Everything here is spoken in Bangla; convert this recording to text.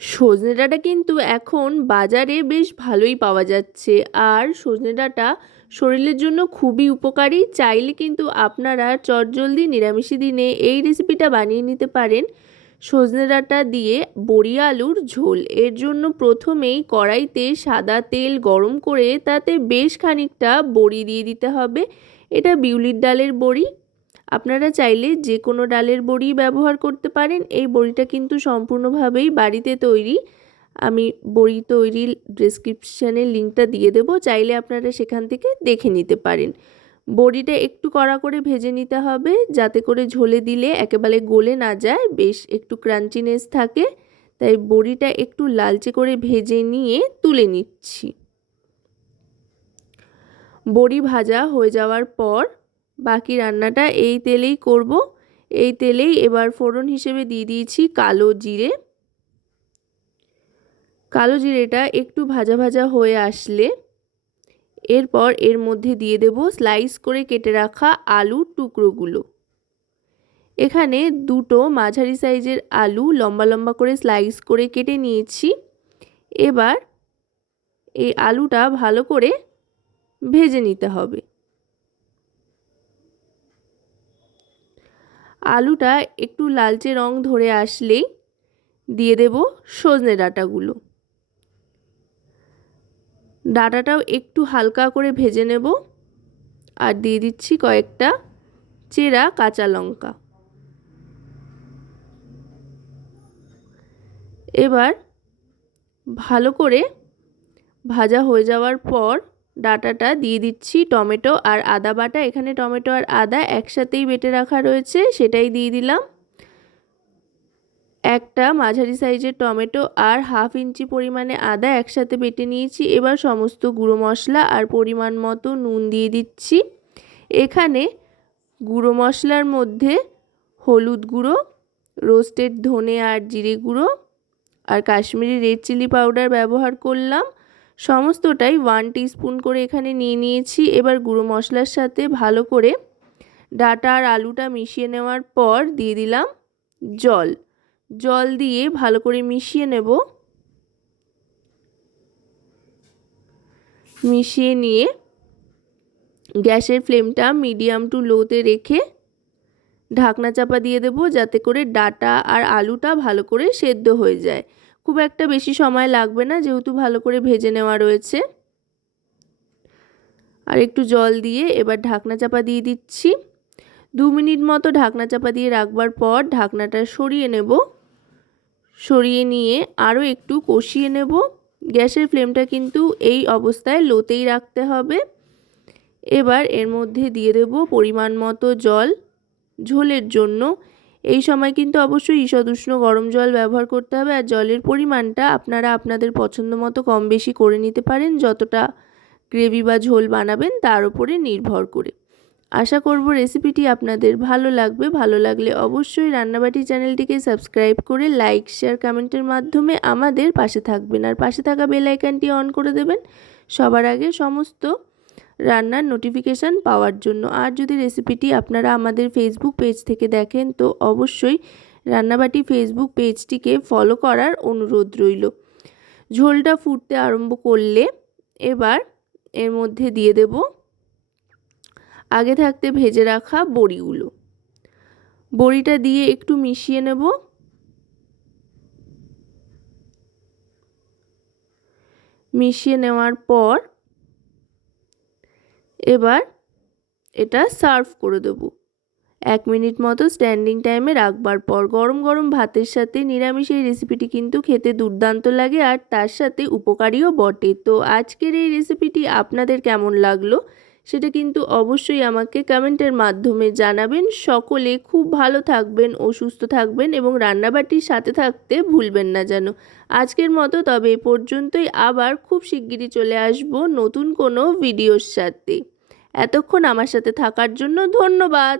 সজনে ডাঁটা কিন্তু এখন বাজারে বেশ ভালোই পাওয়া যাচ্ছে। আর সজনে ডাঁটা শরীরের জন্য খুবই উপকারী। চাইলে কিন্তু আপনারা চটজলদি নিরামিষি দিনে এই রেসিপিটা বানিয়ে নিতে পারেন। সজনে ডাঁটা দিয়ে বড়ি আলুর ঝোল। এর জন্য প্রথমেই কড়াইতে সাদা তেল গরম করে তাতে বেশ খানিকটা বড়ি দিয়ে দিতে হবে। এটা বিউলির ডালের বড়ি আপনারা চাইলে যে কোনো ডালের বড়ি ব্যবহার করতে পারেন। এই বড়িটা কিন্তু সম্পূর্ণভাবেই বাড়িতে তৈরি। আমি বড়ি তৈরির ডেসক্রিপশানের লিঙ্কটা দিয়ে দেবো। চাইলে আপনারা সেখান থেকে দেখে নিতে পারেন। বড়িটা একটু কড়া করে ভেজে নিতে হবে। যাতে করে ঝোলে দিলে একেবারে গলে না যায়। বেশ একটু ক্রাঞ্চিনেস থাকে। তাই বড়িটা একটু লালচে করে ভেজে নিয়ে তুলে নিচ্ছি। বড়ি ভাজা হয়ে যাওয়ার পর বাকি রান্নাটা এই তেলেই করব। এই তেলেই এবার ফোড়ন হিসেবে দিয়ে দিয়েছি কালো জিরে। কালো জিরেটা একটু ভাজা ভাজা হয়ে আসলে এরপর এর মধ্যে দিয়ে দেব স্লাইস করে কেটে রাখা আলুর টুকরোগুলো। এখানে দুটো মাঝারি সাইজের আলু লম্বা লম্বা করে স্লাইস করে কেটে নিয়েছি। এবার এই আলুটা ভালো করে ভেজে নিতে হবে। আলুটা একটু লালচে রং ধরে আসলেই দিয়ে দেব সজনে ডাঁটাগুলো। ডাঁটাটাও একটু হালকা করে ভেজে নেব আর দিয়ে দিচ্ছি কয়েকটা চেরা কাঁচা লঙ্কা। এবার ভালো করে ভাজা হয়ে যাওয়ার পর ডাটাটা দিয়ে দিচ্ছি, টমেটো আর আদা বাটা। এখানে টমেটো আর আদা একসাথেই বেটে রাখা রয়েছে, সেটাই দিয়ে দিলাম। একটা মাঝারি সাইজের টমেটো আর হাফ ইঞ্চি পরিমাণে আদা একসাথে বেটে নিয়েছি। এবার সমস্ত গুঁড়ো মশলা আর পরিমাণ মতো নুন দিয়ে দিচ্ছি। এখানে গুঁড়ো মশলার মধ্যে হলুদ গুঁড়ো, রোস্টেড ধনে আর জিরে গুঁড়ো আর কাশ্মীরি রেড চিলি পাউডার ব্যবহার করলাম। সমস্তটাই ওয়ান স্পুন করে এখানে নিয়ে নিয়েছি। এবার গুঁড়ো মশলার সাথে ভালো করে ডাটা আর আলুটা মিশিয়ে নেওয়ার পর দিয়ে দিলাম জল। জল দিয়ে ভালো করে মিশিয়ে নেব। মিশিয়ে নিয়ে গ্যাসের ফ্লেমটা মিডিয়াম টু লোতে রেখে ঢাকনা চাপা দিয়ে দেব যাতে করে ডাটা আর আলুটা ভালো করে সেদ্ধ হয়ে যায়। খুব একটা বেশি সময় লাগবে না, যেহেতু ভালো করে ভেজে নেওয়া রয়েছে। আর একটু জল দিয়ে এবার ঢাকনা চাপা দিয়ে দিচ্ছি। দু মিনিট মতো ঢাকনা চাপা দিয়ে রাখবার পর ঢাকনাটা সরিয়ে নেব। সরিয়ে নিয়ে আরও একটু কষিয়ে নেব। গ্যাসের ফ্লেমটা কিন্তু এই অবস্থায় লোতেই রাখতে হবে। এবার এর মধ্যে দিয়ে দেব পরিমাণ মতো জল ঝোলের জন্য। এই সময় কিন্তু অবশ্যই ঈষদ উষ্ণ গরম জল ব্যবহার করতে হবে আর জলের পরিমাণটা আপনারা আপনাদের পছন্দ মতো কম বেশি করে নিতে পারেন যতটা গ্রেভি বা ঝোল বানাবেন তার উপরে নির্ভর করে। আশা করব রেসিপিটি আপনাদের ভালো লাগবে। ভালো লাগলে অবশ্যই রান্নাবাটি চ্যানেলটিকে সাবস্ক্রাইব করে লাইক, শেয়ার, কমেন্টের মাধ্যমে আমাদের পাশে থাকবেন। আর পাশে থাকা বেল আইকনটি অন করে দেবেন। সবার আগে সমস্ত রান্নার নোটিফিকেশান পাওয়ার জন্য। আর যদি রেসিপিটি আপনারা আমাদের ফেসবুক পেজ থেকে দেখেন, তো অবশ্যই রান্নাবাটি ফেসবুক পেজটিকে ফলো করার অনুরোধ রইল। ঝোলটা ফুটতে আরম্ভ করলে এবার এর মধ্যে দিয়ে দেব আগে থাকতে ভেজে রাখা বড়িগুলো। বড়িটা দিয়ে একটু মিশিয়ে নেব। মিশিয়ে নেওয়ার পর এবার এটা সার্ভ করে দেবো। এক মিনিট মতো স্ট্যান্ডিং টাইমে রাখবার পর গরম গরম ভাতের সাথে নিরামিষ এই রেসিপিটি কিন্তু খেতে দুর্দান্ত লাগে আর তার সাথে উপকারীও বটে। তো আজকের এই রেসিপিটি আপনাদের কেমন লাগল? সেটা কিন্তু অবশ্যই আমাকে কমেন্টের মাধ্যমে জানাবেন। সকলে খুব ভালো থাকবেন ও সুস্থ থাকবেন এবং রান্নাবাটির সাথে থাকতে ভুলবেন না যেন। আজকের মতো তবে এ পর্যন্তই। আবার খুব শিগগিরই চলে আসব নতুন কোনো ভিডিওর সাথে। এতক্ষণ আমার সাথে থাকার জন্য ধন্যবাদ।